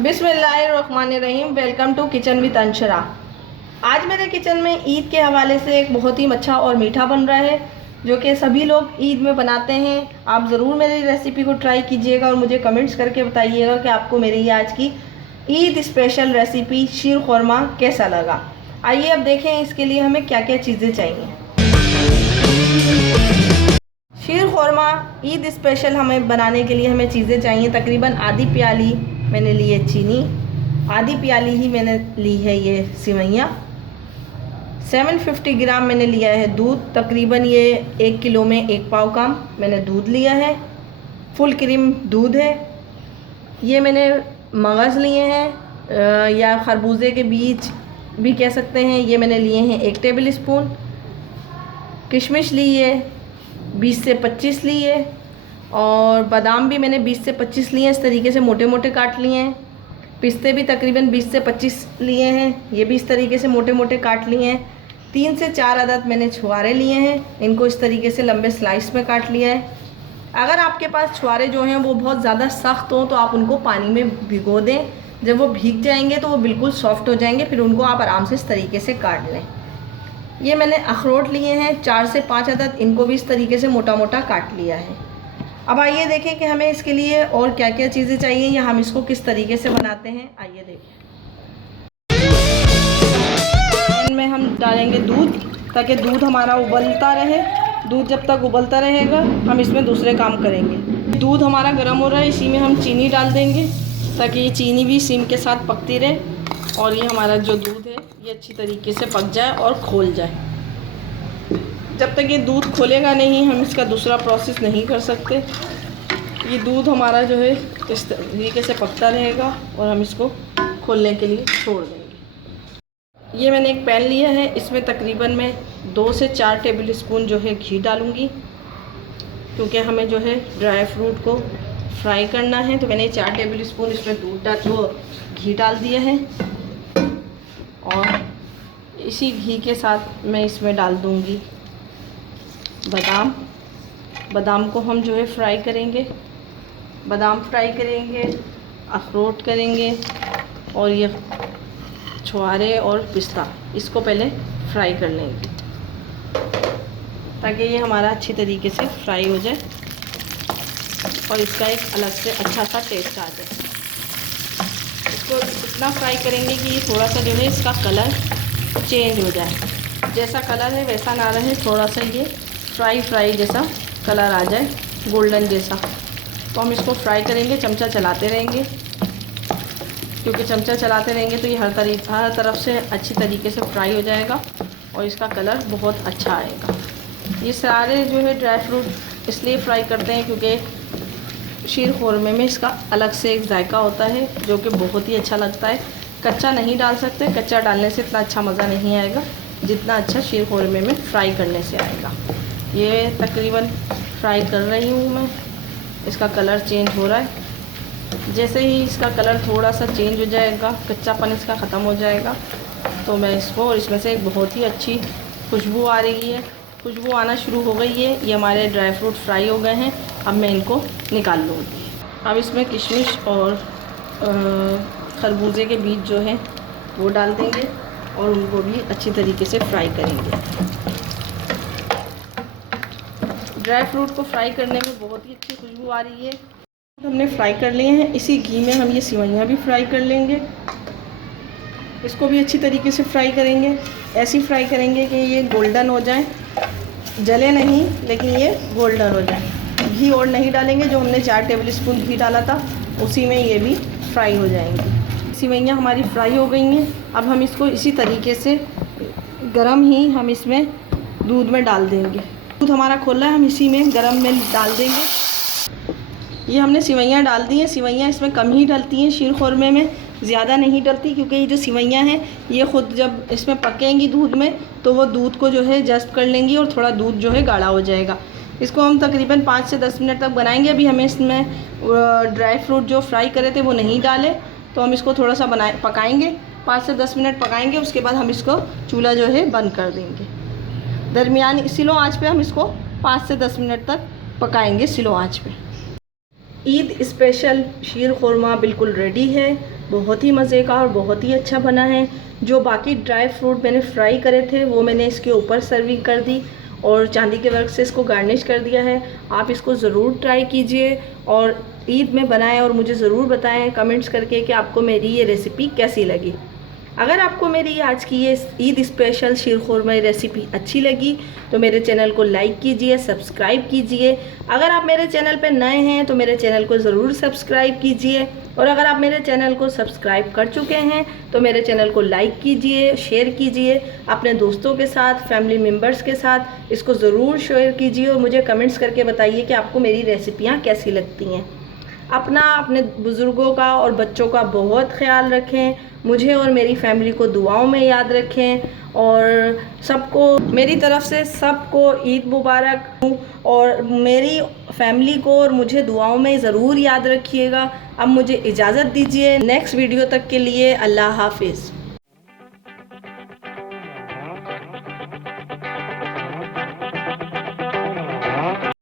बिस्मिल्लाहिर्रहमानिर्रहीम। Welcome to kitchen with Anshara. आज मेरे किचन में ईद के हवाले से एक बहुत ही अच्छा और मीठा बन रहा है जो कि सभी लोग ईद में बनाते हैं। आप ज़रूर मेरी रेसिपी को ट्राई कीजिएगा और मुझे कमेंट्स करके बताइएगा कि आपको मेरी आज की ईद स्पेशल रेसिपी शीर खुरमा कैसा लगा। आइए अब देखें इसके लिए हमें क्या क्या चीज़ें चाहिए। शीर खुरमा ईद स्पेशल हमें बनाने के लिए हमें चीज़ें चाहिए। तकरीबन आधी प्याली मैंने ली है चीनी, आधी प्याली ही मैंने ली है ये सिवैयाँ, 750 ग्राम मैंने लिया है दूध। तकरीबन ये 1 किलो में 1 पाव का मैंने दूध लिया है। फुल क्रीम दूध है। ये मैंने मगज़ लिए हैं या खरबूजे के बीज भी कह सकते हैं, ये मैंने लिए हैं 1 टेबल स्पून। किशमिश ली है 20 से 25 लिए, और बादाम भी मैंने 20 से 25 लिए हैं, इस तरीके से मोटे मोटे काट लिए हैं। पिस्ते भी तकरीबन 20 से 25 लिए हैं, ये भी इस तरीके से मोटे मोटे काट लिए हैं। 3 से 4 अदद मैंने छुआरे लिए हैं, इनको इस तरीके से लंबे स्लाइस में काट लिया है। अगर आपके पास छुआरे जो हैं वो बहुत ज़्यादा सख्त हों तो आप उनको पानी में भिगो दें। जब वो भीग जाएंगे तो वो बिल्कुल सॉफ्ट हो जाएंगे, फिर उनको आप आराम से इस तरीके से काट लें। ये मैंने अखरोट लिए हैं 4 से 5 अदद, इनको भी इस तरीके से मोटा मोटा काट लिया है। अब आइए देखें कि हमें इसके लिए और क्या क्या चीज़ें चाहिए या हम इसको किस तरीके से बनाते हैं। आइए देखें। पैन में हम डालेंगे दूध ताकि दूध हमारा उबलता रहे। दूध जब तक उबलता रहेगा हम इसमें दूसरे काम करेंगे। दूध हमारा गर्म हो रहा है, इसी में हम चीनी डाल देंगे ताकि ये चीनी भी सिम के साथ पकती रहे और ये हमारा जो दूध है ये अच्छी तरीके से पक जाए और खोल जाए। जब तक ये दूध खोलेगा नहीं हम इसका दूसरा प्रोसेस नहीं कर सकते। ये दूध हमारा जो है इस तरीके से पकता रहेगा और हम इसको खोलने के लिए छोड़ देंगे। ये मैंने एक पैन लिया है, इसमें तकरीबन मैं 2 से 4 टेबल स्पून जो है घी डालूँगी, क्योंकि हमें जो है ड्राई फ्रूट को फ्राई करना है। तो मैंने 4 टेबल स्पून इसमें घी डाल दिया है और इसी घी के साथ मैं इसमें डाल दूँगी बादाम को हम जो है फ्राई करेंगे। बादाम फ्राई करेंगे, अखरोट करेंगे और ये छुआरे और पिस्ता इसको पहले फ्राई कर लेंगे ताकि ये हमारा अच्छी तरीके से फ्राई हो जाए और इसका एक अलग से अच्छा सा टेस्ट आ जाए। इसको इतना फ्राई करेंगे कि ये थोड़ा सा जो है इसका कलर चेंज हो जाए। जैसा कलर है वैसा ना रहे, थोड़ा सा ये फ्राई जैसा कलर आ जाए, गोल्डन जैसा। तो हम इसको फ्राई करेंगे, चमचा चलाते रहेंगे, क्योंकि चमचा चलाते रहेंगे तो ये हर तरफ से अच्छी तरीके से फ्राई हो जाएगा और इसका कलर बहुत अच्छा आएगा। ये सारे जो है ड्राई फ्रूट इसलिए फ्राई करते हैं क्योंकि शीर खुरमे में इसका अलग से एक जायका होता है जो कि बहुत ही अच्छा लगता है। कच्चा नहीं डाल सकते, कच्चा डालने से इतना अच्छा मज़ा नहीं आएगा जितना अच्छा शीर खुरमे में फ्राई करने से आएगा। ये तकरीबन फ्राई कर रही हूँ मैं, इसका कलर चेंज हो रहा है। जैसे ही इसका कलर थोड़ा सा चेंज हो जाएगा, कच्चापन इसका ख़त्म हो जाएगा, तो मैं इसको, और इसमें से एक बहुत ही अच्छी खुशबू आ रही है, खुशबू आना शुरू हो गई है। ये हमारे ड्राई फ्रूट फ्राई हो गए हैं, अब मैं इनको निकाल लूँगी। अब इसमें किशमिश और खरबूजे के बीज जो हैं वो डाल देंगे और उनको भी अच्छी तरीके से फ्राई करेंगे। ड्राई फ्रूट को फ्राई करने में बहुत ही अच्छी खुशबू आ रही है। हमने फ्राई कर लिए हैं, इसी घी में हम ये सिवैयाँ भी फ्राई कर लेंगे। इसको भी अच्छी तरीके से फ्राई करेंगे, ऐसी फ्राई करेंगे कि ये गोल्डन हो जाए, जले नहीं लेकिन ये गोल्डन हो जाए। घी और नहीं डालेंगे, जो हमने 4 टेबल स्पून घी डाला था उसी में ये भी फ्राई हो जाएंगी। सिवैयाँ हमारी फ्राई हो गई हैं। अब हम इसको इसी तरीके से गरम ही हम इसमें दूध में डाल देंगे। दूध हमारा खोला है, हम इसी में गरम में डाल देंगे। ये हमने सिवैयाँ डाल दी हैं। सिवैयाँ इसमें कम ही डलती हैं, शीर खुरमे में ज़्यादा नहीं डलती, क्योंकि ये जो सिवैयाँ हैं ये ख़ुद जब इसमें पकेंगी दूध में तो वो दूध को जो है जज़्ब कर लेंगी और थोड़ा दूध जो है गाढ़ा हो जाएगा। इसको हम तकरीबन 5 से 10 मिनट तक बनाएंगे। अभी हमें इसमें ड्राई फ्रूट जो फ्राई करे थे वो नहीं डाले, तो हम इसको थोड़ा सा पकाएंगे, 5 से 10 मिनट पकाएंगे। उसके बाद हम इसको चूल्हा जो है बंद कर देंगे। दरमियानी स्लो आंच पे हम इसको 5 से 10 मिनट तक पकाएंगे, स्लो आंच पे। ईद स्पेशल शीर खुरमा बिल्कुल रेडी है। बहुत ही मज़े का और बहुत ही अच्छा बना है। जो बाकी ड्राई फ्रूट मैंने फ्राई करे थे वो मैंने इसके ऊपर सर्विंग कर दी और चांदी के वर्क से इसको गार्निश कर दिया है। आप इसको ज़रूर ट्राई कीजिए और ईद में बनाएं और मुझे ज़रूर बताएं कमेंट्स करके कि आपको मेरी ये रेसिपी कैसी लगी। अगर आपको मेरी आज की ये ईद स्पेशल शीरखुरमा रेसिपी अच्छी लगी तो मेरे चैनल को लाइक कीजिए, सब्सक्राइब कीजिए। अगर आप मेरे चैनल पर नए हैं तो मेरे चैनल को ज़रूर सब्सक्राइब कीजिए और अगर आप मेरे चैनल को सब्सक्राइब कर चुके हैं तो मेरे चैनल को लाइक कीजिए, शेयर कीजिए अपने दोस्तों के साथ, फैमिली मेम्बर्स के साथ। इसको ज़रूर शेयर कीजिए और मुझे कमेंट्स करके बताइए कि आपको मेरी रेसिपियाँ कैसी लगती हैं। अपने बुज़ुर्गों का और बच्चों का बहुत ख्याल रखें। मुझे और मेरी फैमिली को दुआओं में याद रखें और सबको मेरी तरफ से सबको ईद मुबारक। और मेरी फैमिली को और मुझे दुआओं में ज़रूर याद रखिएगा। अब मुझे इजाज़त दीजिए। नेक्स्ट वीडियो तक के लिए अल्लाह हाफिज़।